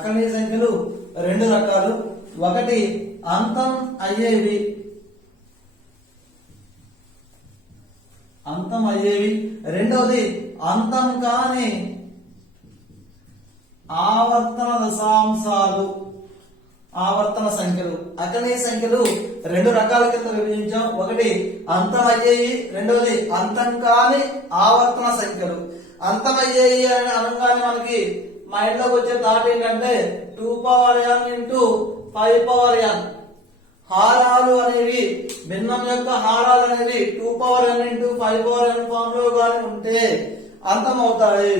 అకర్ణీయ సంఖ్యలు రెండు రకాలు. ఒకటి అంతం అయ్యేవి, రెండవది అంతం కాని ఆవర్తన దశాంశాలు, ఆవర్తన సంఖ్యలు. అకర్ణీయ సంఖ్యలు రెండు రకాల కింద విభజించాం. ఒకటి అంతం అయ్యేవి, రెండవది అంతం కాని ఆవర్తన సంఖ్యలు. అంతం అయ్యేవి అని అనగానే మనకి మైండ్ లోకి వచ్చే థాట్ ఏంటంటే 2n ఇంటూ 5n. హారాలు అనేవి, భిన్నం యొక్క హారాలు అనేవి 2n ఇంటూ 5n ఫామ్ లో కానీ ఉంటే అంతమవుతాయి.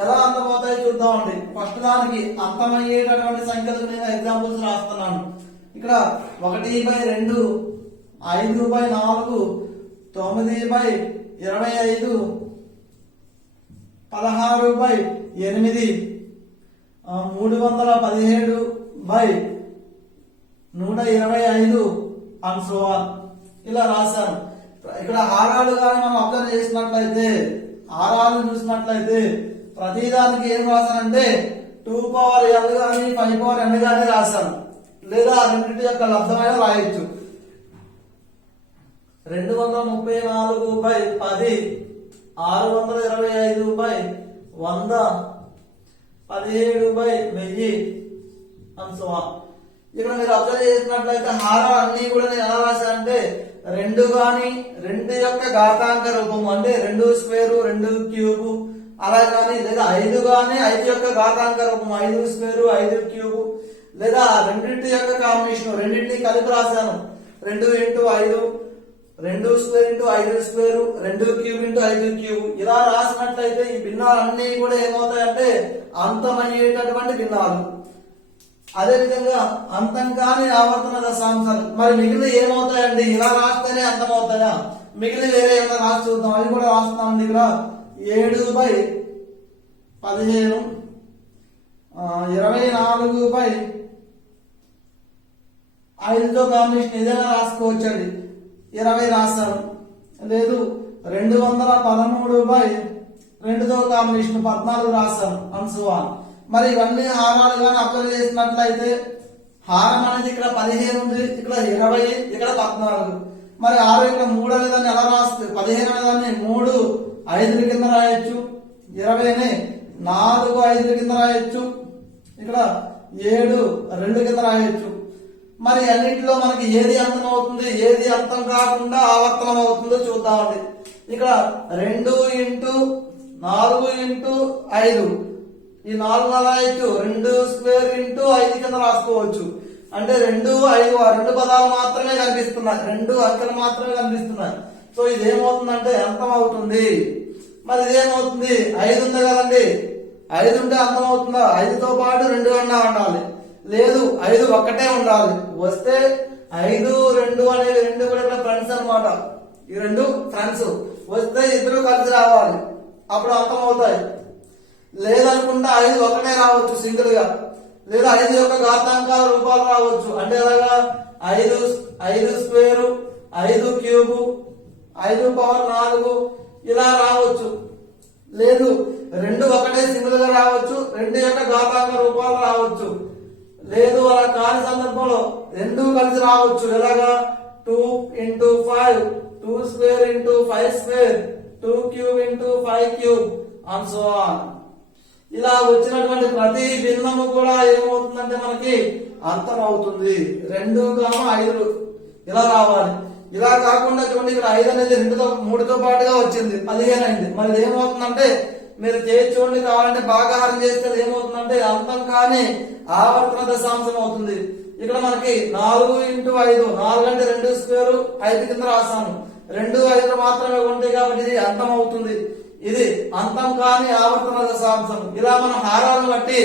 ఎలా అంతమవుతాయి చూద్దామండి. ఫస్ట్ దానికి అంతమయ్యేటటువంటి సంఖ్యలకు నేను ఎగ్జాంపుల్స్ రాస్తున్నాను. ఇక్కడ 1/2, 5/4, 9/25, 16/8, 317/125 అండ్ సో ఆన్ ఇలా రాశాను. ఇక్కడ హారాలు కానీ మనం అబ్జర్వ్ చేసినట్లయితే, హారాలు చూసినట్లయితే ప్రతిదానికి ఏం రాశానంటే 2n కానీ 5n కానీ రాశాను. లేదా రెండింటి యొక్క లబ్ధమైన రాయొచ్చు. 234/10, 625/100, 17/1000 అండ్ సో ఆన్. ఇక్కడ మీరు అబ్జర్వ్ చేసినట్లయితే హారాలు అన్ని కూడా నేను ఎలా రాశానంటే 2 గాని 2 యొక్క ఘాతాంక రూపం అంటే 2 స్క్వేర్ 2 క్యూబ్ అలా కానీ, లేదా 5 గాని 5 యొక్క ఘాతాంక రూపం 5 స్క్వేర్ 5 క్యూబ్, లేదా రెండింటి యొక్క కాంబినేషన్ రెండింటిని కలిపి రాశాను 2 × 5, 2 స్క్వేర్ × 5 స్క్వేర్, 2 క్యూబ్ × 5 క్యూబ్ ఇలా రాసినట్లయితే ఈ భిన్నాలన్నీ కూడా ఏమవుతాయంటే అంతమయ్యేటటువంటి భిన్నాలు. అదే విధంగా అంతం కాని ఆవర్తన దశాంశాలు. మరి మిగిలిన ఏమవుతాయండి? ఇలా రాస్తేనే అంతమవుతాయా? మిగిలిన వేరే ఏమైనా రాసి చూద్దాం. అవి కూడా రాస్తున్నాం. ఇక్కడ 7/15, 24/5తో కాంబినేషన్ ఏదైనా రాసుకోవచ్చండి. 20 రాశాను. లేదు 213/2తో కాంబినేషన్ 14 రాశాను అండ్ సో ఆన్. మరి ఇవన్నీ హారాలు కానీ అబ్జర్వ్ చేసినట్లయితే హారం అనేది ఇక్కడ 15 ఉంది, ఇక్కడ 20, ఇక్కడ 14. మరి 6 ఇక్కడ 3 అనే దాన్ని ఎలా రాస్తే 15 అనే దాన్ని 3 5 కింద రాయొచ్చు, 20ని 4 5 కింద రాయొచ్చు, ఇక్కడ 7 2 కింద రాయొచ్చు. మరి అన్నింటిలో మనకి ఏది అంతం అవుతుంది, ఏది అంతం కాకుండా ఆవర్తనం అవుతుందో చూద్దామండి. ఇక్కడ 2 × 4 × 5 ఈ 4 రాయొచ్చు, 2 స్క్వేర్ × 5 కింద రాసుకోవచ్చు. అంటే 2 5 2 పదాలు మాత్రమే కనిపిస్తున్నాయి, 2 అంకెలు మాత్రమే కనిపిస్తున్నాయి. సో ఇదేమవుతుందంటే అంతం అవుతుంది. మరి ఇదేమవుతుంది? 5 ఉంది కదండి, 5 ఉంటే అంతం అవుతుందా? 5తో పాటు 2 అన్నా ఉండాలి, లేదు 5 ఒక్కటే ఉండాలి. వస్తే 5 2 అనేవి 2 కూడా ఫ్రెండ్స్ అన్నమాట. ఈ 2 ఫ్రెండ్స్ వస్తే ఇద్దరు కలిసి రావాలి, అప్పుడు అంతం అవుతాయి. లేదనుకుంటే 5 ఒకటే రావచ్చు సింగిల్ గా, లేదా 5 యొక్క ఘాతాంకాల రూపాలు రావచ్చు. అంటే అలాగా 5 స్క్వేర్ 5 క్యూబ్ 5/4 ఇలా రావచ్చు. లేదు 2 ఒకటే సింగిల్ గా రావచ్చు, 2 యొక్క ఘాతాంక రూపాలు రావచ్చు. లేదు అలా కాని సందర్భంలో 2 కలిసి రావచ్చు. ఎలాగా 2 × 5, 2 square × 5 square, 2 cube × 5 cube and so on. ఇలా వచ్చినటువంటి ప్రతి భిన్నము కూడా ఏమవుతుందంటే మనకి అంతం అవుతుంది. 2 × 5 ఇలా రావాలి. ఇలా కాకుండా చూడండి, ఇక్కడ 5 అనేది 3తో పాటుగా వచ్చింది, 15 అయింది. మరి ఏమవుతుందంటే మీరు చేసి చూడండి, కావాలంటే భాగాహారం చేస్తే ఏమవుతుందంటే అంతం కానీ ఆవర్తన దశాంశం అవుతుంది. ఇక్కడ మనకి 4 × 5, 4 అంటే 2 స్క్వేర్ 5 కింద రాసాను, 2 5 మాత్రమే ఉంటాయి కాబట్టి ఇది అంతం అవుతుంది. ఇది అంతం కాని ఆవర్తన దశాంశం. ఇలా మనం హారాలను బట్టి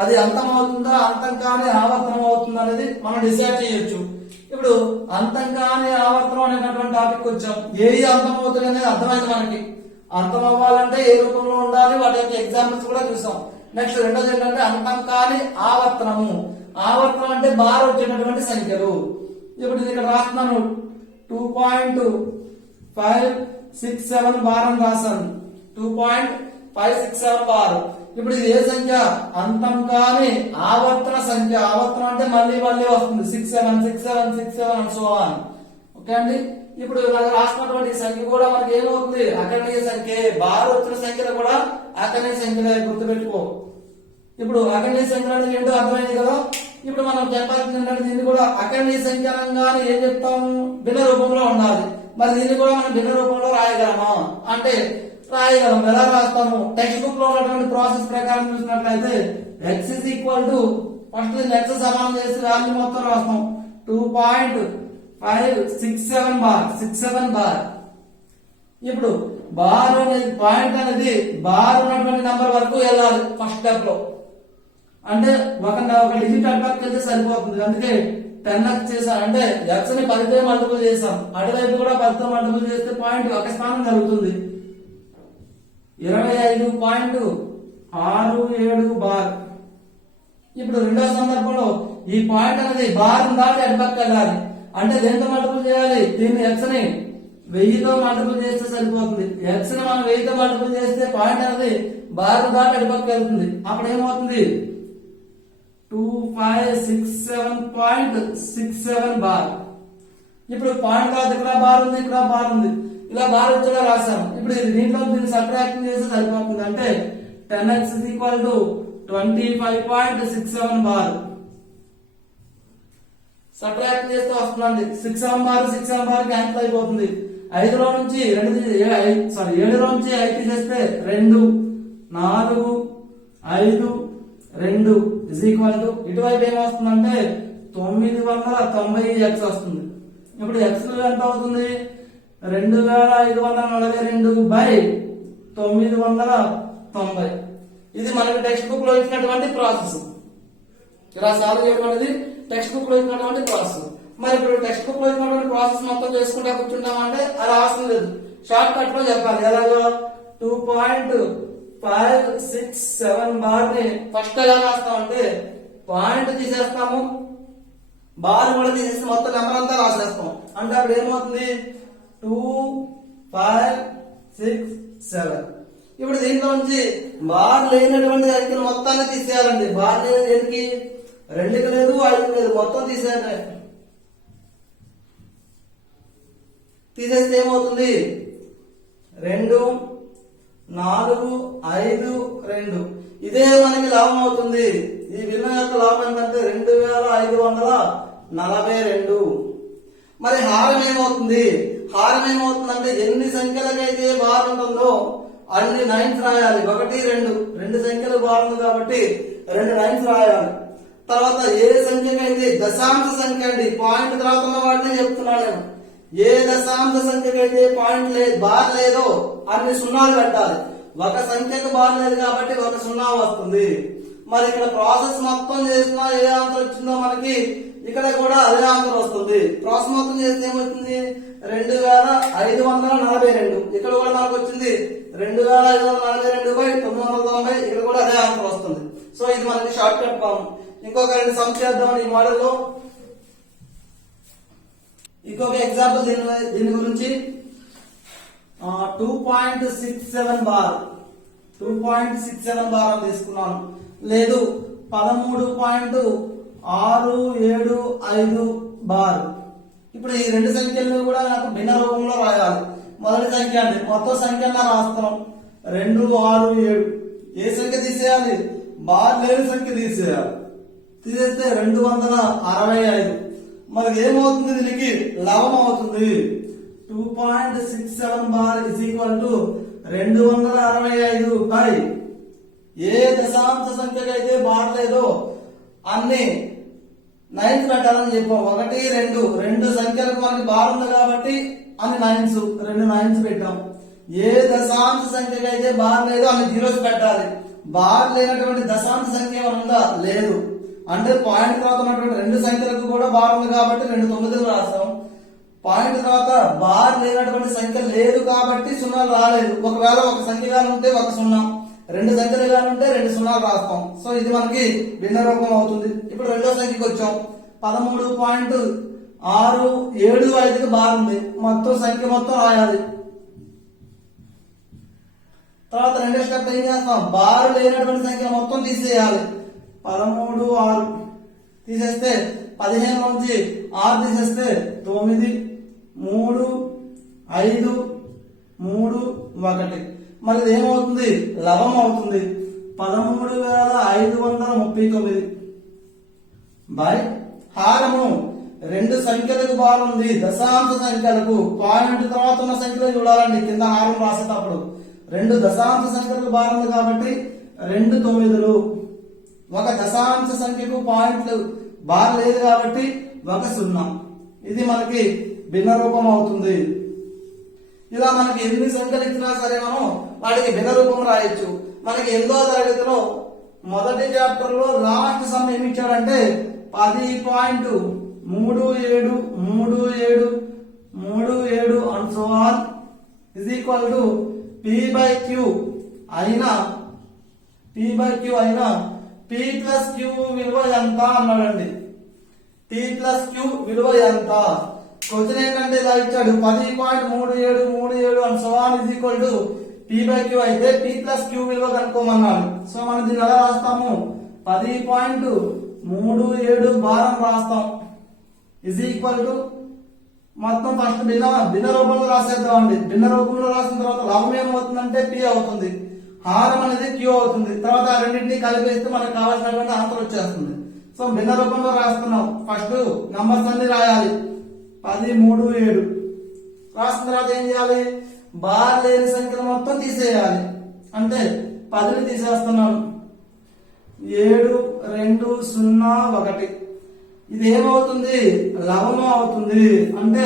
అది అంతం అవుతుందా అంతం కాని ఆవర్తనం అవుతుందా అనేది మనం డిసైడ్ చేయొచ్చు. ఇప్పుడు అంతం కాని ఆవర్తనం అనేటటువంటి టాపిక్ వచ్చాం. ఏది అంతం అవుతుంది అనేది అర్థమైంది మనకి. అంతం అవ్వాలంటే ఏ రూపంలో ఉండాలి, వాటి యొక్క ఎగ్జాంపుల్స్ కూడా చూసాం. నెక్స్ట్ రెండోది ఏంటంటే అంతం కాని ఆవర్తనము. ఆవర్తనం అంటే బార్ వచ్చేటటువంటి సంఖ్యలు. ఇప్పుడు నేను ఇక్కడ రాస్తున్నాను 2.567 బార్ అని రాశాను, 2.567 బార్. ఇప్పుడు ఇది ఏ సంఖ్య? అంతం కాని ఆవర్తన సంఖ్య. ఆవర్తనం అంటే మళ్ళీ మళ్ళీ వస్తుంది. 6 7 6 7 6 7 అండ్ సో ఆన్. ఓకే అండి. ఇప్పుడు ఇలా రాసినటువంటి సంఖ్య కూడా మనకి ఏమవుతుంది? అకర్ణీయ సంఖ్య. బార్ వచ్చిన సంఖ్యలు కూడా అకర్ణీయ సంఖ్యలే, గుర్తుపెట్టుకో. ఇప్పుడు అకర్ణీయ సంఖ్య అంటే ఏంటో అర్థమైంది కదా. ఇప్పుడు మనం చెప్పాల్సింది ఏంటంటే దీన్ని కూడా అకర్ణీయ సంఖ్య అనగానే ఏం చెప్తాము? భిన్న రూపంలో ఉండాలి. మరి దీన్ని కూడా మనం భిన్న రూపంలో రాయగలమా అంటే రాయగలం. ఎలా రాస్తాము? టెక్స్ట్ బుక్ లో ఉన్నటువంటి ప్రాసెస్ ప్రకారం చూసినట్లయితే x is equal to first x సమానం చేసి వాల్యూ మొత్తం రాస్తాం. 2.567 బార్ 67 బార్. ఇప్పుడు బార్ అనేది పాయింట్ అనేది బార్ ఉన్నటువంటి నంబర్ వరకు వెళ్ళాలి ఫస్ట్ స్టెప్ లో. అంటే ఒక డిజిట్ అటుపక్కకి వెళ్తే సరిపోతుంది. అందుకే 10x చేశాను. అంటే x ని 10తో మల్టిపుల్ చేసాం. అటువైపు కూడా 10తో మల్టిపుల్ చేస్తే పాయింట్ ఒక స్థానం జరుగుతుంది. 25.67 బార్. ఇప్పుడు రెండో సందర్భంలో ఈ పాయింట్ అనేది బార్ దాటి అటుపక్క వెళ్ళాలి. అంటే దేంతో మల్టిపుల్ చేయాలి? దీన్ని x ని 1000తో మల్టిపుల్ చేస్తే సరిపోతుంది. x ని మనం 1000తో మల్టిపుల్ చేస్తే పాయింట్ అనేది బార్ దాటి అటుపక్క వెళ్తుంది. అప్పుడు ఏమవుతుంది? 2567.67 బార్. ఇప్పుడు పాయింట్ తర్వాత ఇక్కడ బార్ ఉంది, ఇక్కడ బార్ ఉంది. ఇలా బార్ వచ్చేలా రాశాము. ఇప్పుడు దీంట్లో దీన్ని సబ్ట్రాక్షన్ చేస్తే సరిపోతుంది. అంటే 10x is equal to 25.67 bar. Subtract చేస్తే వస్తుందండి. 67 బార్ 67 బార్ క్యాన్సిల్ అయిపోతుంది. 5లో నుంచి 7లో నుంచి 5 తీసేస్తే 2 4 5 2 ఇజ్ ఈక్వల్ టు ఇటువైపు ఏమొస్తుందంటే 990x వస్తుంది. ఇప్పుడు x ఎంత అవుతుంది? 2542/990. ఇది మనకి టెక్స్ట్ బుక్ లో ఇచ్చినటువంటి ప్రాసెస్. ఇలా సాల్వ్ చేయడం అనేది టెక్స్ట్ బుక్ లో ఇచ్చినటువంటి ప్రాసెస్. మరి ఇప్పుడు టెక్స్ట్ బుక్ లో ఇచ్చినటువంటి ప్రాసెస్ మొత్తం చేసుకుంటా కూర్చుంటామంటే అది అవసరం లేదు. షార్ట్ కట్ లో చెప్పాలి. ఎలాగో 2.567 బార్ ని ఫస్ట్ ఎలా రాస్తామంటే పాయింట్ తీసేస్తాము, బార్ కూడా తీసేసి మొత్తం నెంబర్ అంతా రాసేస్తాం. అంటే అప్పుడు ఏమవుతుంది? 2567. ఇప్పుడు దీంట్లో నుంచి బార్ లేనటువంటి అంకెలు మొత్తాన్ని తీసేయాలండి. బార్ లేదు దేనికి? 2కి లేదు, 5కి లేదు, మొత్తం తీసేయాలి. తీసేస్తే ఏమవుతుంది? 2 4 5 2. ఇదే మనకి లాభం అవుతుంది. ఈ విలువ యొక్క లాభం ఏంటంటే 2542. మరి హారం ఏమవుతుంది? హారం ఏమవుతుందంటే ఎన్ని సంఖ్యలకైతే బార్ ఉంటుందో అన్ని 9s రాయాలి. 1 2 సంఖ్యలు బార్ ఉంది కాబట్టి 2 9s రాయాలి. తర్వాత ఏ సంఖ్యకైతే దశాంశ సంఖ్య అండి, పాయింట్ తర్వాత ఉన్న వాటినే చెప్తున్నాను నేను. ఏ దశాంశ సంఖ్యకైతే పాయింట్ లేదు, బార్ లేదో అన్ని సున్నాలు పెట్టాలి. ఒక సంఖ్యకు బార్ లేదు కాబట్టి 1 సున్నా వస్తుంది. మరి ఇక్కడ ప్రాసెస్ మొత్తం చేసినా ఏ ఆన్సర్ వచ్చిందో మనకి ఇక్కడ కూడా అదే ఆన్సర్ వస్తుంది. ప్రాసెస్ మొత్తం చేస్తే ఏమవుతుంది? 2542. ఇక్కడ కూడా మనకు వచ్చింది 2542/990. ఇక్కడ కూడా అదే ఆన్సర్ వస్తుంది. సో ఇది మనకి షార్ట్ కట్ ఫామ్. ఇంకొక 2 సమ్స్ చేద్దాం ఈ మోడల్ లో. ఇంకొక ఎగ్జాంపుల్ దీని గురించి 2.67 బార్ 2.67 బార్ అని తీసుకున్నాను. లేదు 13.675 బార్. ఇప్పుడు ఈ రెండు సంఖ్యలను కూడా నాకు భిన్న రూపంలో రాయాలి. మొదటి సంఖ్య అండి, మొత్తం సంఖ్య రాస్తున్నాం 2 6 7. ఏ సంఖ్య తీసేయాలి? బార్ లేని సంఖ్య తీసేయాలి. తీసేస్తే 265. మరి ఏమవుతుంది? దీనికి లవం అవుతుంది. 2.67 బార్ ఇస్ ఈక్వల్ టు 265 ఏ దశాంశ సంఖ్యకైతే బార్ లేదో అన్ని 9s పెట్టాలని చెప్పాం. 1 2 సంఖ్యలకు మనకి బార్ ఉంది కాబట్టి అన్ని 9s, 2 9s పెట్టాం. ఏ దశాంశ సంఖ్యకైతే బార్ లేదో అన్ని 0s పెట్టాలి. బార్ లేనటువంటి దశాంశ సంఖ్య ఉందా? లేదు. అంటే పాయింట్ తర్వాత ఉన్నటువంటి 2 సంఖ్యలకు కూడా బార్ ఉంది కాబట్టి 2 9లు రాస్తాం. పాయింట్ తర్వాత బార్ లేనటువంటి సంఖ్య లేదు కాబట్టి సున్నాలు రాలేదు. ఒకవేళ ఒక సంఖ్య గాని ఉంటే 1 సున్నా, 2 సంఖ్యలు గాని ఉంటే 2 సున్నాలు రాస్తాం. సో ఇది మనకి భిన్న రూపం అవుతుంది. ఇప్పుడు రెండో సంఖ్యకి వచ్చాం. 13.675కి బార్ ఉంది. మొత్తం సంఖ్య మొత్తం రాయాలి. తర్వాత రెండో స్టెప్ ఏం చేస్తాం, బారు లేనటువంటి సంఖ్యలు మొత్తం తీసేయాలి. 13 6 తీసేస్తే 15 నుంచి 6 తీసేస్తే 9 3 5 3 1. మరి ఇది ఏమవుతుంది, లవం అవుతుంది. 13,539 బై హారము రెండు సంఖ్యలకు బార్ ఉంది, దశాంశ సంఖ్యలకు. పాయింట్ తర్వాత ఉన్న సంఖ్యలు చూడాలండి కింద హారం రాసేటప్పుడు. రెండు దశాంశ సంఖ్యలకు బార్ ఉంది కాబట్టి 2 9లు. ఒక దశాంశ సంఖ్యకు పాయింట్లు బార్ లేదు కాబట్టి 1 0. ఇది మనకి భిన్న రూపం అవుతుంది. ఇలా మనకి ఎన్ని సంఖ్యలు ఇచ్చినా సరే మనం వాటికి భిన్న రూపం రాయొచ్చు. మనకి 8వ తరగతిలో మొదటి చాప్టర్ లో లాస్ట్ సమ్ ఏమి ఇచ్చాడంటే 10.373737 and so on is equal to P by Q అయినా P plus Q విలువ ఎంత అన్నాడండి. P plus Q విలువ ఎంత? క్వశ్చన్ ఏంటంటే ఇలా ఇచ్చాడు 10.3737 and so on is equal to P by Q అయితే P plus Q విలువ కనుక్కోమన్నాడు. సో మనం దీన్ని ఎలా రాస్తాము, 10.37 భారం రాస్తాం is equal to మొత్తం ఫస్ట్ భిన్న రూపంలో రాసేద్దాం అండి. భిన్న రూపంలో రాసిన తర్వాత లవం ఏమవుతుందంటే P అవుతుంది, హారం అనేది Q అవుతుంది. తర్వాత ఆ రెండింటినీ కలిపేస్తే మనకు కావాల్సినటువంటి ఆన్సర్ వచ్చేస్తుంది. సో భిన్న రూపంలో రాస్తున్నాం. ఫస్ట్ నంబర్స్ అన్ని రాయాలి. 10 3 7 రాసిన తర్వాత ఏం చేయాలి, బార్ లేని సంఖ్యలు మొత్తం తీసేయాలి. అంటే 10ని తీసేస్తున్నాను. 7 2 0 1. ఇది ఏమవుతుంది, లవము అవుతుంది. అంటే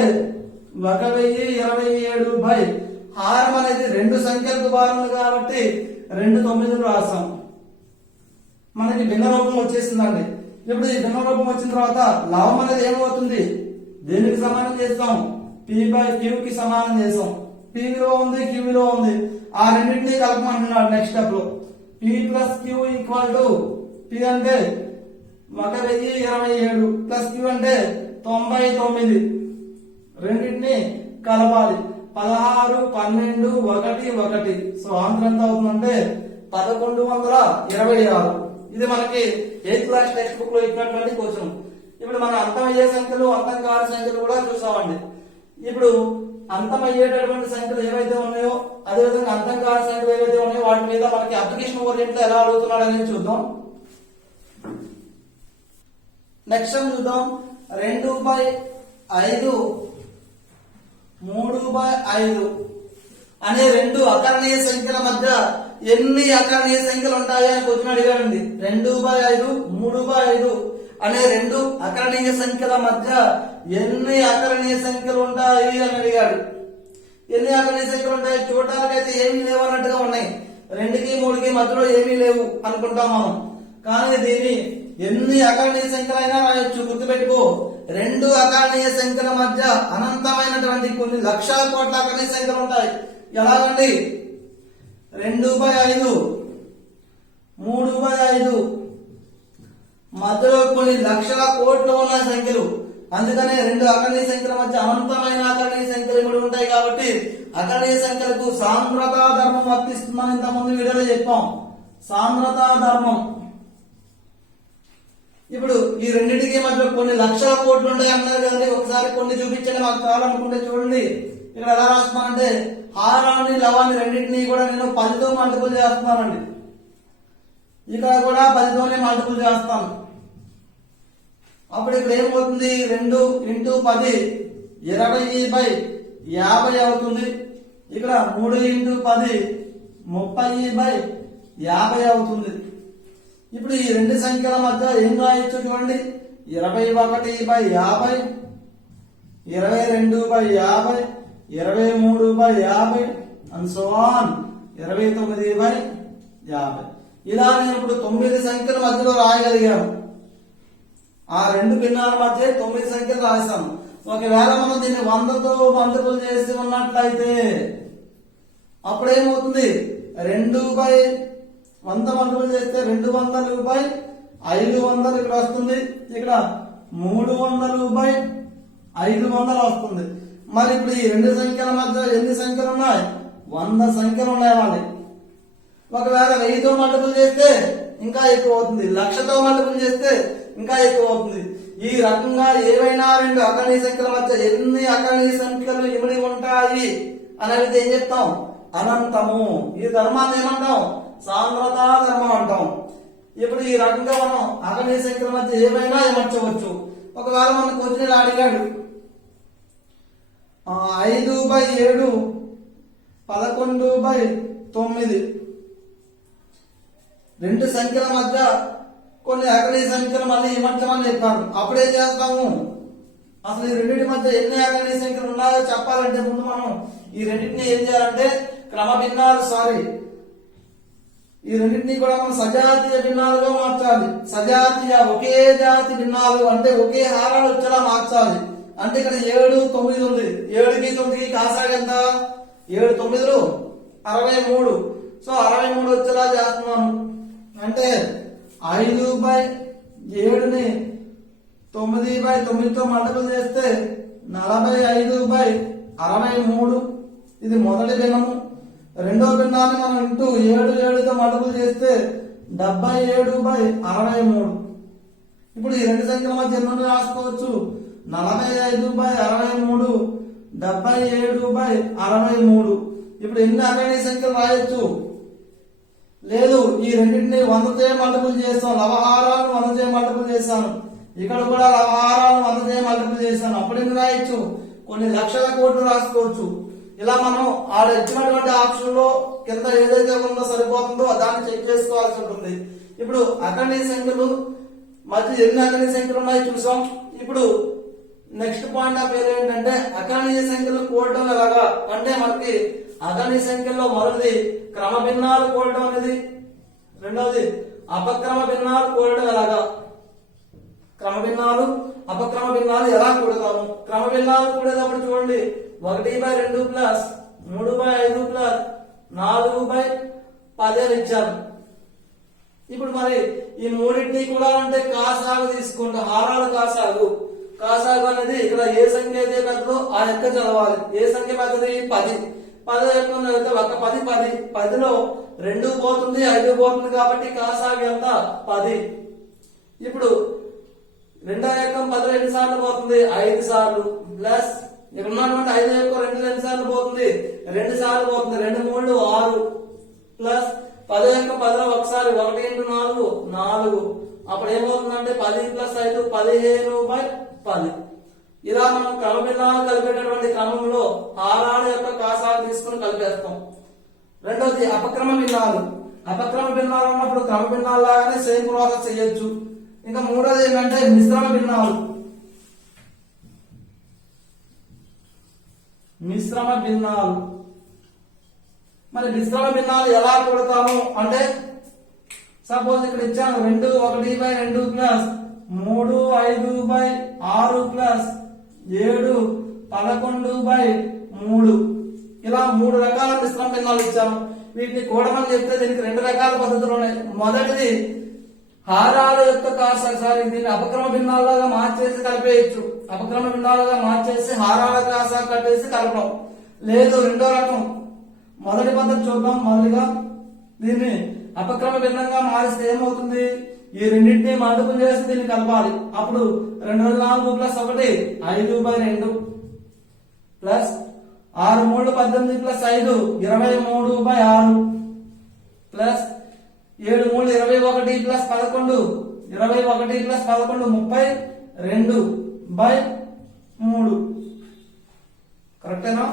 1027 బై హారం అనేది రెండు సంఖ్యలకు బారం కాబట్టి 2 9లు రాసాం. మనకి భిన్న రూపం వచ్చేసిందండి. ఇప్పుడు ఈ భిన్న రూపం వచ్చిన తర్వాత లవం అనేది ఏమవుతుంది, దేనికి సమానం చేస్తాం, P by Q కి సమానం చేస్తాం. P విలువ ఉంది, Q విలువ ఉంది. ఆ రెండింటినీ కలపమంటున్నాడు నెక్స్ట్ స్టెప్ లో. P plus Q equal to P అంటే 1027 ప్లస్ Q అంటే 99. రెండింటిని కలపాలి. 16 12 1 1. సో ఆన్సర్ ఎంత అవుతుందంటే 1126. ఇది మనకి 8th క్లాస్ టెక్స్ట్ బుక్ లో ఇచ్చినటువంటి క్వశ్చన్. ఇప్పుడు మన అంతమయ్యే సంఖ్యలు అంతం కాని సంఖ్యలు కూడా చూసామండి. ఇప్పుడు అంతమయ్యేటటువంటి సంఖ్యలు ఏవైతే ఉన్నాయో అదేవిధంగా అంతం కాని సంఖ్యలు ఏవైతే ఉన్నాయో వాటి మీద మనకి అప్లికేషన్ ఓరియంట్ లో ఎలా అడుగుతున్నాడు అనేది చూద్దాం. నెక్స్ట్ చూద్దాం. 2/5 3/5 అనే రెండు అకరణీయ సంఖ్యల మధ్య ఎన్ని అకరణీయ సంఖ్యలు ఉంటాయి అని క్వశ్చన్ అడిగాడండి. 2/5 3/5 అనే రెండు అకరణీయ సంఖ్యల మధ్య ఎన్ని అకరణీయ సంఖ్యలు ఉంటాయి అని అడిగాడు. ఎన్ని అకరణీయ సంఖ్యలు ఉంటాయి, చూడటానికైతే ఏమీ లేవు అన్నట్టుగా ఉన్నాయి. 2కి 3కి మధ్యలో ఏమీ లేవు అనుకుంటాం మనం. కానీ దీన్ని ఎన్ని అకరణీయ సంఖ్యలైనా రాయొచ్చు. గుర్తుపెట్టుకో, రెండు అకరణీయ సంఖ్యల మధ్య అనంతమైనటువంటి కొన్ని లక్షల కోట్ల అకరణీయ సంఖ్యలు ఉంటాయి. ఎలాగండి, 2/5 3/5 మధ్యలో కొన్ని లక్షల కోట్లు ఉన్న సంఖ్యలు. అందుకనే రెండు అకరణీయ సంఖ్యల మధ్య అనంతమైన అకరణీయ సంఖ్యలు ఇప్పుడు ఉంటాయి. కాబట్టి అకరణీయ సంఖ్యలకు సాంద్రతా ధర్మం వర్తిస్తుందని ఇంతకుముందు వీడియోలో చెప్పాం. సాంద్రతా ధర్మం. ఇప్పుడు ఈ రెండింటికి మధ్య కొన్ని లక్షల కోట్లు ఉంటాయి అన్నారు కదండి. ఒకసారి కొన్ని చూపించండి, మాకు కావాలనుకుంటే చూడండి. ఇక్కడ ఎలా రాస్తున్నానంటే హారాన్ని లవాన్ని రెండింటినీ కూడా నేను 10తో మల్టిపుల్ చేస్తున్నానండి. ఇక్కడ కూడా 10తోనే మల్టిపుల్ చేస్తాను. అప్పుడు ఇక్కడ ఏమవుతుంది, 2 × 10 20/50 అవుతుంది. ఇక్కడ 3 × 10 30/50 అవుతుంది. ఇప్పుడు ఈ రెండు సంఖ్యల మధ్య ఏం రాయొచ్చు చూడండి, 21/50 22/50 23/50 and so on 29/50. ఇలా నేను ఇప్పుడు 9 సంఖ్యల మధ్యలో రాయగలిగాను. ఆ రెండు భిన్నాల మధ్య 9 సంఖ్యలు రాశాను. ఒకవేళ మనం దీన్ని 100తో మల్టిపుల్ చేసి ఉన్నట్లయితే అప్పుడేమవుతుంది, 2/100 మల్టిపుల్ చేస్తే 200/500 ఇక్కడ వస్తుంది. ఇక్కడ 300/500 వస్తుంది. మరి ఇప్పుడు ఈ రెండు సంఖ్యల మధ్య ఎన్ని సంఖ్యలు ఉన్నాయి, 100 సంఖ్యలు ఉన్నాయి. ఒకవేళ 1000తో మల్టిపుల్ చేస్తే ఇంకా ఎక్కువ అవుతుంది, 1,00,000తో మల్టిపుల్ చేస్తే ఇంకా ఎక్కువ అవుతుంది. ఈ రకంగా ఏవైనా రెండు అకర్ణీయ సంఖ్యల మధ్య ఎన్ని అకర్ణీయ సంఖ్యలు ఇమిడి ఉంటాయి అని అడిగితే ఏం చెప్తాం? అనంతము. ఈ ధర్మాన్ని ఏమంటాం? సాంద్రతా ధర్మం అంటాం. ఇప్పుడు ఈ రకంగా మనం అకర్ణీయ సంఖ్యల మధ్య ఏవైనా ఏమర్చవచ్చు. ఒకవేళ మన క్వశ్చన్ ఇలా అడిగాడు, 5/7 11/9 రెండు సంఖ్యల మధ్య కొన్ని అకర్ణీయ సంఖ్యలు మళ్ళీ ఇమర్చమని చెప్పాను. అప్పుడేం చేస్తాము? అసలు ఈ రెండింటి మధ్య ఎన్ని అకర్ణీయ సంఖ్యలు ఉన్నాయో చెప్పాలంటే ముందు మనం ఈ రెండింటిని ఏం చేయాలంటే ఈ రెండింటినీ కూడా మనం సజాతీయ భిన్నాలుగా మార్చాలి. సజాతీయ ఒకే జాతి భిన్నాలు అంటే ఒకే హారాలు వచ్చేలా మార్చాలి. అంటే ఇక్కడ 7, 9 ఉంది. 7కి 9కి కాసాగు ఎంత? 7 9 63. సో 63 వచ్చేలా చేస్తున్నాను. అంటే 5/7ని 9/9తో మల్టిపుల్ చేస్తే 45/63. ఇది మొదటి భిన్నము. రెండో భిన్నాన్ని మనం ఇంటూ 7/7తో మల్టిపుల్ చేస్తే 77/63. ఇప్పుడు ఈ రెండు సంఖ్యల మధ్య ఎన్ని రాసుకోవచ్చు? 45/63 77/63. ఇప్పుడు ఎన్ని అకర్ణీయ సంఖ్యలు రాయొచ్చు? లేదు, ఈ రెండింటిని 100తో మల్టిపుల్ చేస్తాం. లవహారాలను 100తో మల్టిపుల్ చేశాను. ఇక్కడ కూడా లవహారాలను 100తో మల్టిపుల్ చేశాను. అప్పుడు ఎన్ని రాయొచ్చు? కొన్ని లక్షల కోట్లు రాసుకోవచ్చు. ఇలా మనం ఆడ ఇచ్చినటువంటి ఆప్షన్ లో కింద ఏదైతే ఉందో సరిపోతుందో దాన్ని చెక్ చేసుకోవాల్సి ఉంటుంది. ఇప్పుడు అకర్ణీయ సంఖ్యలు మధ్య ఎన్ని అకర్ణీయ సంఖ్యలు ఉన్నాయో చూసాం. ఇప్పుడు నెక్స్ట్ పాయింట్ ఆఫ్ వ్యూ ఏంటంటే అకర్ణీయ సంఖ్యలు కూడటం ఎలాగా అంటే మనకి అకర్ణీయ సంఖ్యల్లో మొదటిది క్రమ భిన్నాలు కూడటం అనేది, రెండవది అపక్రమ భిన్నాలు కూడటం ఎలాగా. క్రమ భిన్నాలు అపక్రమ భిన్నాలు ఎలా కూడతాము? క్రమ భిన్నాలు కూడేటప్పుడు చూడండి, 1/2 ప్లస్ 3/5 ప్లస్ 4/10 అని ఇచ్చారు. ఇప్పుడు మరి ఈ మూడింటిని కూడా అంటే కాసాగు తీసుకుంటే హారాలు కాసాగు. కాసాగు అనేది ఇక్కడ ఏ సంఖ్య అయితే పెద్దదో ఆ యొక్క చదవాలి. ఏ సంఖ్య పెద్దది? 10. 10 యొక్క ఒక 10 10. 10లో 2 పోతుంది, 5 పోతుంది కాబట్టి కాసాగు ఎంత? 10. ఇప్పుడు 2 యొక్క 10 ఎన్ని సార్లు పోతుంది? 5 సార్లు. ప్లస్ ఇక్కడ ఉన్నటువంటి 5 యొక్క 2 ఎన్ని సార్లు పోతుంది? 2 సార్లు పోతుంది. 2 3 6 ప్లస్ 10 యొక్క 10లో ఒకసారి 1 × 4 4. అప్పుడు ఏమవుతుందంటే 10 + 5 15/10. ఇలా మనం క్రమ భిన్నాలు కలిపేటటువంటి క్రమంలో హారాల యొక్క కాసాలు తీసుకుని కలిపేస్తాం. రెండోది అపక్రమ భిన్నాలు. అపక్రమ భిన్నాలు ఉన్నప్పుడు క్రమ భిన్నాలు లాగానే సేమ్ ప్రాసెస్ చేయొచ్చు. ఇంకా మూడోది ఏంటంటే మిశ్రమ భిన్నాలు. మిశ్రమ భిన్నాలు మరి మిశ్రమ భిన్నాలు ఎలా కూడతాము అంటే సపోజ్ ఇక్కడ ఇచ్చాను 2 1/2 ప్లస్ 3 5/6 ప్లస్ 7 11/3. ఇలా 3 రకాల మిశ్రమ భిన్నాలు ఇచ్చాము. వీటిని కూడమని చెప్తే దీనికి 2 రకాల పద్ధతులు ఉన్నాయి. మొదటిది హారాల యొక్క కాసాగు, దీన్ని అపక్రమ భిన్నాలుగా మార్చేసి కలిపేయచ్చు. అపక్రమ భిన్నాలుగా మార్చేసి హారాల కాసాగు కట్టేసి కలపడం. లేదు రెండో రకం, మొదటి పద్ధతి చూద్దాం. మొదటిగా దీన్ని అపక్రమ భిన్నంగా మారిస్తే ఏమవుతుంది? ఈ రెండింటిని మల్టిపుల్ చేసి దీన్ని కలపాలి. అప్పుడు 2 4 plus 1 5/2 plus 6 3 18 plus 5 23/6 plus 7 3 21 plus 11 21 plus 11 32/3. కరెక్టేనా?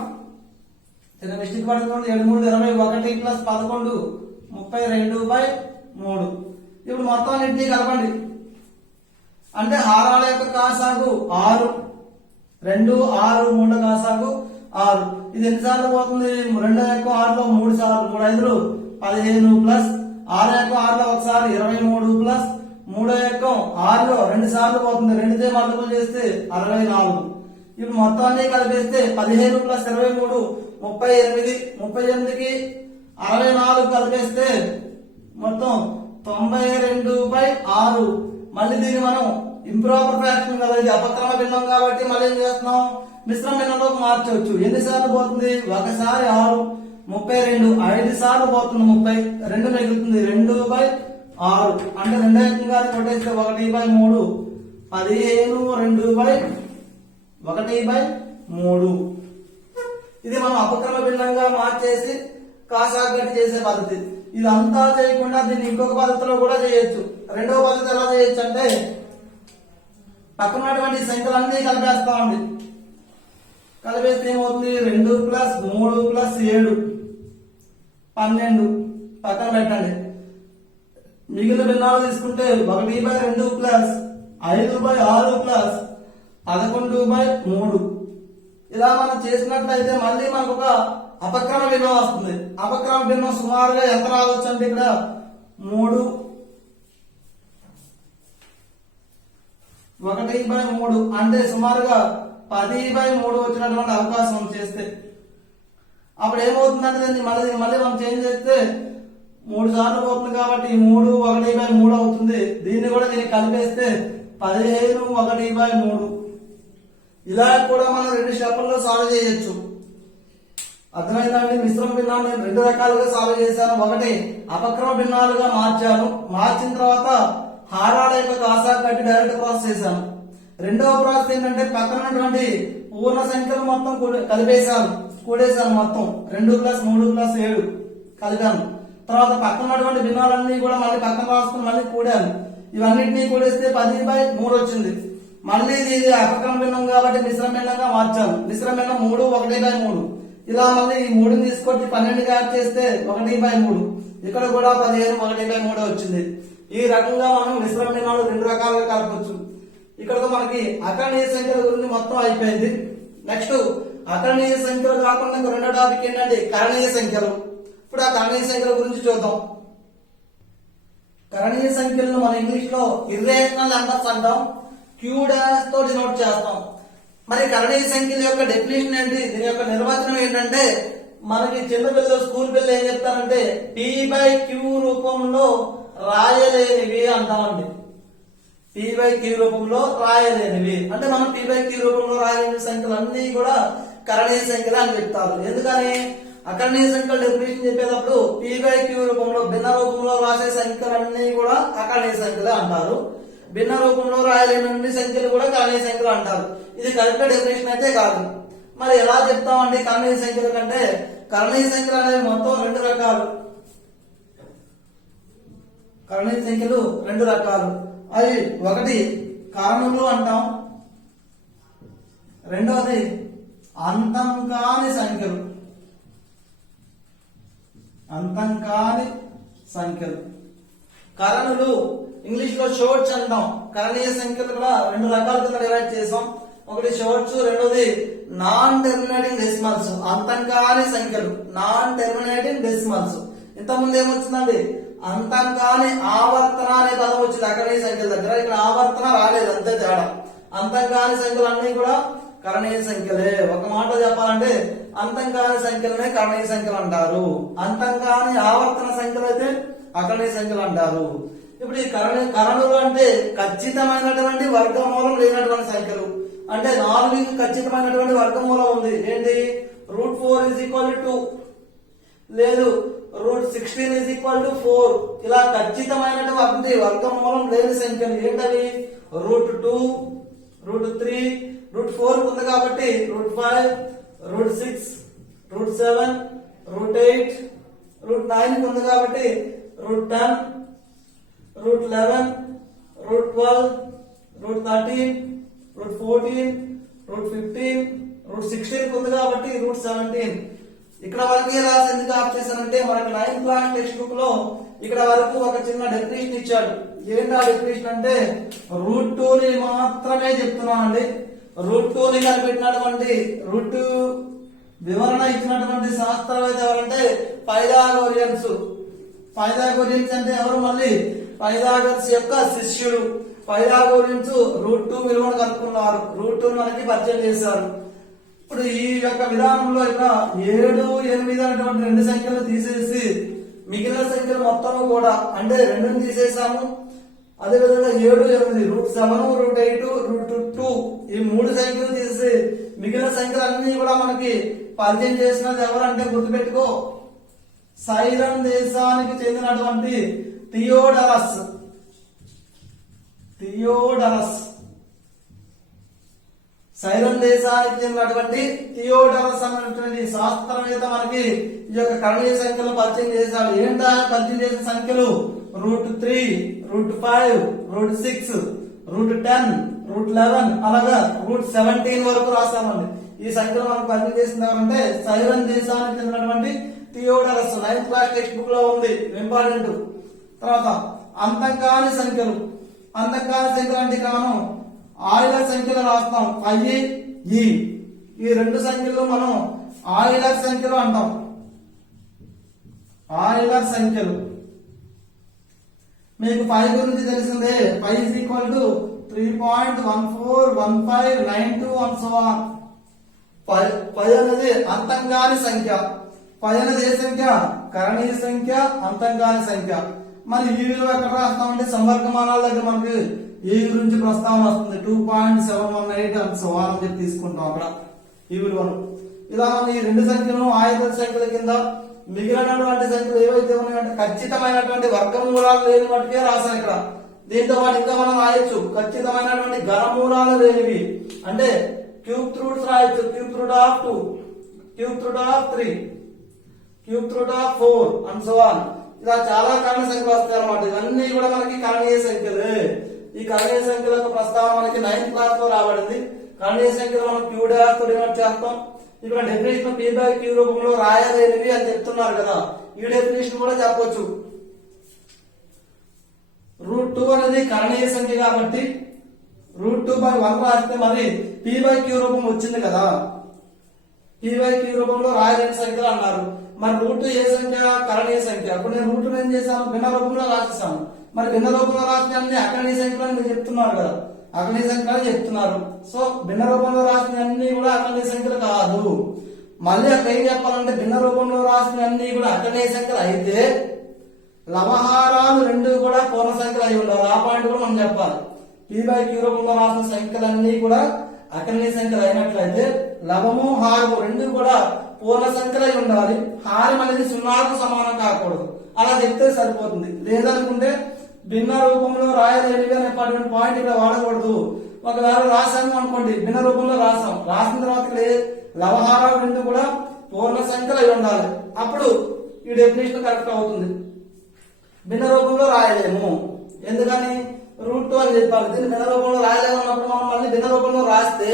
చిన్న మిస్టేక్ పడుతుంది. 7 3 21 ప్లస్ 11 32/3. ఇప్పుడు మొత్తం అన్నింటినీ కలపండి. అంటే హారాల యొక్క కాసాగు 6 2 6 3 కాసాగు 6. ఇది ఎన్నిసార్లు పోతుంది? 2 యొక్క 6లో 3 సార్లు, 3 5 15 ప్లస్ 6 యొక్క 6లో ఒకసారి 23 ప్లస్ 3 యొక్క 6లో 2 సార్లు పోతుంది. 2తో మల్టిపుల్ చేస్తే 64. ఇప్పుడు మొత్తాన్ని కలిపేస్తే 15 ప్లస్ 23 38. 38కి 64 కలిపేస్తే మొత్తం 92/6. మళ్ళీ దీన్ని మనం ఇంప్రాపర్ ఫ్రాక్షన్ కదా, ఇది అపక్రమ భిన్నం కాబట్టి మళ్ళీ ఏం చేస్తున్నాం? మిశ్రమ భిన్నంలోకి మార్చవచ్చు. ఎన్నిసార్లు పోతుంది? ఒకసారి 6 32 5 సార్లు పోతుంది 30 2 మిగులుతుంది 2/6 అంటే రెండో ఏకంగా కొట్టేస్తే 1/3 15 2/1/3 ఇది మనం అపక్రమ భిన్నంగా మార్చేసి కాసాగట్టి చేసే పద్ధతి. ఇదంతా చేయకుండా దీన్ని ఇంకొక పద్ధతిలో కూడా చేయొచ్చు. రెండవ పద్ధతి ఎలా చేయొచ్చు అంటే పక్కన ఉన్నటువంటి సంఖ్యలన్నీ కలిపేస్తామండి. కలిపేస్తే ఏమవుతుంది 2 + 3 + 7 12 పక్కన పెట్టండి. మిగిలిన భిన్నాలు తీసుకుంటే 1/2 + 5/6 + 11/3 ఇలా మనం చేసినట్లయితే మళ్ళీ మనకు ఒక అపక్రమ భిన్నం వస్తుంది. అపక్రమ భిన్నం సుమారుగా ఎంత రావచ్చు అంటే ఇక్కడ 3 1/3 అంటే సుమారుగా 10/3 వచ్చినటువంటి అవకాశం చేస్తే అప్పుడు ఏమవుతుందంటే దీన్ని మళ్ళీ మనం చేంజ్ చేస్తే 3 సార్లు పోతుంది కాబట్టి 3 1/3 అవుతుంది. దీన్ని కూడా దీన్ని కలిపేస్తే 15 1/3 ఇలా కూడా మనం 2 స్టెప్పుల్లో సాల్వ్ చేయొచ్చు. అర్థమైందండి? మిశ్రమ భిన్నాన్ని 2 రకాలుగా సాల్వ్ చేశాను. ఒకటి అపక్రమ భిన్నాలుగా మార్చాను. మార్చిన తర్వాత హారాల యొక్క కాసా కట్టి డైరెక్ట్ ప్రాసెస్ చేశాను. రెండవ ప్రాసెస్ ఏంటంటే పక్కన ఉన్నటువంటి పూర్ణ సంఖ్యలు మొత్తం కలిపేశాను, కూడేశాను. మొత్తం 2 + 3 + 7 కలిపాను. తర్వాత పక్కన ఉన్నటువంటి భిన్నాలన్నీ కూడా మళ్ళీ పక్కన రాసుకుని మళ్ళీ కూడాను. ఇవన్నిటినీ కూడేస్తే 10/3 వచ్చింది. మళ్ళీ ఇది అపక్రమ భిన్నం కాబట్టి మిశ్రమ భిన్నంగా మార్చాను. మిశ్రమ భిన్నం 3 1/3 ఇలా మళ్ళీ ఈ 3ని తీసుకొచ్చి 12 యాడ్ చేస్తే 1/3 ఇక్కడ కూడా 15 1/3 వచ్చింది. ఈ రకంగా మనం మిశ్రమ భిన్నాలు 2 రకాలుగా కలపచ్చు. ఇక్కడ మనకి అకర్ణీయ సంఖ్యల గురించి మొత్తం అయిపోయింది. నెక్స్ట్ అకర్ణీయ సంఖ్యలు కాకుండా రెండో టాపిక్ ఏంటంటే కరణీయ సంఖ్యలు. ఇప్పుడు ఆ కరణీయ సంఖ్యల గురించి చూద్దాం. కరణీయ సంఖ్యలను మన ఇంగ్లీష్ లో ఇర్రేషనల్ నంబర్స్ అంటాం. Q డాష్ తో డినోట్ చేస్తాం. మరి కరణీయ సంఖ్యల యొక్క డెఫినేషన్ ఏంటి, దీని యొక్క నిర్వచనం ఏంటంటే మనకి చిన్న పిల్లలు స్కూల్ పిల్లలు ఏం చెప్తారంటే P/Q రూపంలో రాయలేనివి అంటామండి. P/Q రూపంలో రాయలేనివి అంటే మనం P/Q రూపంలో రాయలేని సంఖ్యలు అన్ని కూడా కరణీయ సంఖ్యలు అని చెప్తారు. ఎందుకని అకర్ణీయ సంఖ్యల డెఫినేషన్ చెప్పేటప్పుడు P/Q రూపంలో భిన్న రూపంలో రాసే సంఖ్యలన్నీ కూడా అకర్ణీయ సంఖ్యలు అంటారు. భిన్న రూపంలో రాయలేని సంఖ్యలు కూడా కరణీయ సంఖ్యలు అంటారు. ఇది కరెక్ట్ డెఫినేషన్ అయితే కాదు. మరి ఎలా చెప్తామండి కరణీయ సంఖ్యల కంటే? కరణీయ సంఖ్యలు అనేవి మొత్తం 2 రకాలు. కరణీయ సంఖ్యలు 2 రకాలు. అవి ఒకటి కారణములు అంటాం, రెండవది అంతం కాని సంఖ్యలు. అంతం కాని సంఖ్యలు కరణులు ఇంగ్లీష్ లో షోర్ట్స్ అంటాం. కరణీయ సంఖ్యలు కూడా 2 రకాల కింద డివైడ్ చేసాం. ఒకటి షోర్ట్స్, రెండోది నాన్ టెర్మినేటింగ్ డెసిమల్స్. అంతం కాని సంఖ్యలు నాన్ టెర్మినేటింగ్ డెసిమల్స్. ఇంతకుముందు ఏమొచ్చిందండి అంతం కాని ఆవర్తన అనే పదం వచ్చింది అకర్ణీయ సంఖ్యల దగ్గర. ఇక్కడ ఆవర్తన రాలేదు, అంతే తేడా. అంతం కాని సంఖ్యలు అన్ని కూడా కరణీయ సంఖ్యలే. ఒక మాట చెప్పాలంటే అంతం కాని సంఖ్యలనే కరణీయ సంఖ్యలు అంటారు. అంతం కాని ఆవర్తన సంఖ్యలు అయితే అకర్ణీయ సంఖ్యలు అంటారు. ఇప్పుడు ఈ కరణులు అంటే ఖచ్చితమైనటువంటి వర్గమూలం లేనటువంటి సంఖ్యలు. అంటే 4 ఖచ్చితమైనటువంటి వర్గమూలం ఉంది. ఏంటి? √4 = 2 లేదు, √16 = 4. ఇలా ఖచ్చితమైనటువంటి వర్గమూలం లేని సంఖ్యలు ఏంటవి? √2, √3, √4 ఉంది కాబట్టి √5, √6, √7, √8, √9 ఉంది కాబట్టి √10, √11, √12, √13, √14, √15, √16 ఉంది కాబట్టి √17. ఇక్కడ వరకు రాసి ఎందుకు ఆఫ్ చేశానంటే మనకి 9th క్లాస్ టెక్స్ట్ బుక్ లో ఇక్కడ వరకు ఒక చిన్న డెఫినేషన్ ఇచ్చాడు. ఏంటి ఆ డెఫినేషన్ అంటే √2ని మాత్రమే చెప్తున్నానండి. √2ని కనిపెట్టినటువంటి √2 వివరణ ఇచ్చినటువంటి శాస్త్రవేత్త ఎవరంటే పైథాగోరియన్స్. పైథాగోరియన్స్ అంటే ఎవరు? మళ్ళీ పైథాగరస్ యొక్క శిష్యుడు. పైథాగోరియన్స్ √2 విలువను కనుక్కున్నారు. √2 మనకి పరిచయం చేశారు. ఇప్పుడు ఈ యొక్క విధానంలో ఇక్కడ 7, 8 అనేటువంటి 2 సంఖ్యలు తీసేసి మిగిలిన సంఖ్యలు మొత్తం కూడా అంటే 2ని తీసేసాము. అదేవిధంగా 7, 8, √7, √8, √2 ఈ 3 సంఖ్యలు తీసేసి మిగిలిన సంఖ్యలన్నీ కూడా మనకి పరిచయం చేసినది ఎవరంటే గుర్తుపెట్టుకో, సైరన్ దేశానికి చెందినటువంటి థియోడరస్ సైరన్ దేశానికి చెందినటువంటి థియోడరస్ అనేటువంటి శాస్త్రవేత్త మనకి ఈ యొక్క కరణీయ సంఖ్యలు పరిచయం చేశాడు. ఏంటా పరిచయం చేసిన సంఖ్యలు? √3, √5, √6, √10, √11 అలాగా √17 వరకు రాస్తామండి. ఈ సంఖ్యలు మనకు పరిచయం చేసింది ఎవరంటే సైరన్ దేశానికి చెందినటువంటి థియోడరస్. 9th క్లాస్ టెక్స్ట్ బుక్ లో ఉంది, ఇంపార్టెంట్. తర్వాత అంతంకాని సంఖ్యలు అంటే ఇక్కడ మనం ఆయిలర్ సంఖ్యలు రాస్తాం. I, E ఈ రెండు సంఖ్యలు మనం ఆయిలర్ సంఖ్యలు అంటాం. ఆయిలర్ సంఖ్యలు మీకు పై గురించి తెలిసిందే. పై = 3.141592 and so on. పై అనేది అంతంకాని సంఖ్య. పై అనేది ఏ సంఖ్య? కరణీయ సంఖ్య, అంతంకాని సంఖ్య. మరి ఈ విలువ ఎక్కడ రాస్తామంటే సంవర్గమానాల దగ్గర మనకి ఈ గురించి ప్రస్తావన వస్తుంది. 2.718 and so on అని చెప్పి తీసుకుంటాం అక్కడ ఈ విలువను. ఇలా మనం ఈ రెండు సంఖ్యలను ఆయుధ సంఖ్యల కింద మిగిలినటువంటి సంఖ్యలు ఏవైతే ఉన్నాయంటే ఖచ్చితమైనటువంటి వర్గమూలాలు లేని మట్టుకే రాశాను ఇక్కడ. దీంతో పాటు ఇంకా మనం రాయొచ్చు ఖచ్చితమైనటువంటి ఘనమూలాలు లేనివి అంటే క్యూబ్ రూట్స్ రాయొచ్చు. Cube root of 2, cube root of 3, cube root of 4 and so on. ఇలా చాలా కరణీయ సంఖ్యలు వస్తాయి అన్నమాట. ఇవన్నీ కూడా మనకి కరణీయ సంఖ్యలే. ఈ కరణీయ సంఖ్యల యొక్క ప్రస్తావన మనకి 9th క్లాస్ లో రాబడింది. కరణీయ సంఖ్యలు మనం Q' తో డినోట్ చేస్తాం. ఇక్కడ డెఫినేషన్ P/Q రూపంలో రాయలేనివి అని చెప్తున్నారు కదా, ఈ డెఫినేషన్ కూడా చెప్పొచ్చు. √2 అనేది కరణీయ సంఖ్య కాబట్టి √2/1 రాస్తే మరి P/Q రూపం వచ్చింది కదా, P/Q రూపంలో రాయలేని సంఖ్యలు అన్నారు. మరి √2 ఏ సంఖ్య? కరణీయ సంఖ్య. అప్పుడు నేను √2 ఏం చేశాను? భిన్న రూపంలో రాసేసాను. మరి భిన్న రూపంలో రాసిన అన్ని అకరణీయ సంఖ్యలు అని మీరు చెప్తున్నారు కదా, అకరణీయ సంఖ్యలు అని చెప్తున్నారు. సో భిన్న రూపంలో రాసిన అన్ని కూడా అకరణీయ సంఖ్యలు కాదు. మళ్ళీ అక్కడ ఏం చెప్పాలంటే భిన్న రూపంలో రాసిన అన్ని కూడా అకరణీయ సంఖ్యలు అయితే లవహారాలు రెండు కూడా పూర్ణ సంఖ్యలు అయి ఉండాలి. ఆ పాయింట్ కూడా మనం చెప్పాలి. P/Q రూపంలో రాసిన సంఖ్యలన్నీ కూడా అకరణీయ సంఖ్యలు అయినట్లయితే లవము హారము రెండు కూడా పూర్ణ సంఖ్యలు అయి ఉండాలి. హారం అనేది 0కు సమానం కాకూడదు. అలా చెప్తే సరిపోతుంది. లేదనుకుంటే భిన్న రూపంలో రాయలేనివి అనేటువంటి పాయింట్ ఇక్కడ వాడకూడదు. ఒకవేళ రాసాము అనుకోండి, భిన్న రూపంలో రాసిన తర్వాత లవహారాలు రెండు కూడా పూర్ణ సంఖ్యలు అయి ఉండాలి. అప్పుడు ఈ డెఫినేషన్ కరెక్ట్ అవుతుంది. భిన్న రూపంలో రాయలేము, ఎందుకని? √2 అని చెప్పాలి. దీన్ని భిన్న రూపంలో రాయలేము అన్నప్పుడు మనం మళ్ళీ భిన్న రూపంలో రాస్తే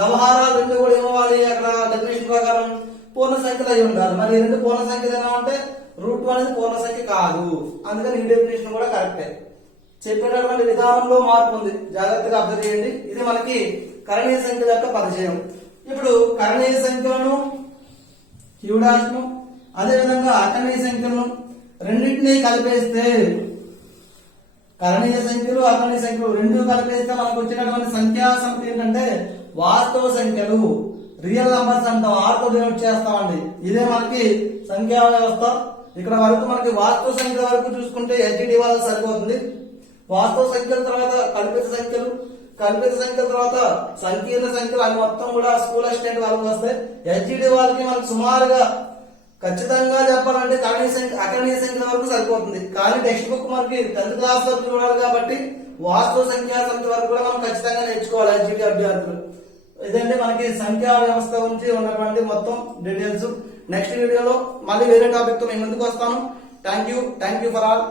లవహారాలు రెండు కూడా ఏమవ్వాలి? అక్కడ డెఫినేషన్ ప్రకారం పూర్ణ సంఖ్యలు అయి ఉండాలి. మరి రెండు పూర్ణ సంఖ్యలు ఏమో అంటే √2 అనేది పూర్ణ సంఖ్య కాదు. అందుకని ఈ డెఫినేషన్ కూడా కరెక్టే. చెప్పినటువంటి విధానంలో మార్పు ఉంది, జాగ్రత్తగా అబ్జర్వ్ చేయండి. ఇది మనకి కరణీయ సంఖ్యల యొక్క పరిచయం. ఇప్పుడు కరణీయ సంఖ్యలను Q' ను అదే విధంగా అకరణీయ సంఖ్యలను రెండింటినీ కలిపేస్తే, కరణీయ సంఖ్యలు అకరణీయ సంఖ్యలు రెండు కలిపేస్తే మనకు వచ్చినటువంటి సంఖ్యా సమితి ఏంటంటే వాస్తవ సంఖ్యలు, రియల్ నంబర్స్ అంటాం. ఆర్తో డినోట్ చేస్తామండి. ఇదే మనకి సంఖ్యా వ్యవస్థ. ఇక్కడ వరకు మనకి వాస్తవ సంఖ్యల వరకు చూసుకుంటే ఎల్జిడి వాళ్ళకి సరిపోతుంది. వాస్తవ సంఖ్యల తర్వాత కల్పిత సంఖ్యలు, కల్పిత సంఖ్యల తర్వాత సంకీర్ణ సంఖ్యలు అవి మొత్తం కూడా స్కూల్ అసిస్టెంట్ వాళ్ళకి వస్తాయి. ఎల్జిడి వాళ్ళకి మనకు సుమారుగా ఖచ్చితంగా చెప్పాలంటే అకరణీయ సంఖ్యల వరకు సరిపోతుంది. కానీ టెక్స్ట్ బుక్ మనకి 10th క్లాస్ వరకు చూడాలి కాబట్టి వాస్తవ సంఖ్యా సమితి వరకు కూడా మనం ఖచ్చితంగా నేర్చుకోవాలి ఎల్జిడి అభ్యర్థులు. ఇదంటే మనకి సంఖ్యా వ్యవస్థ గురించి ఉన్నటువంటి మొత్తం డీటెయిల్స్. నెక్స్ట్ వీడియోలో మళ్ళీ వేరే టాపిక్ తో మేము ముందుకు వస్తాను. Thank you for all.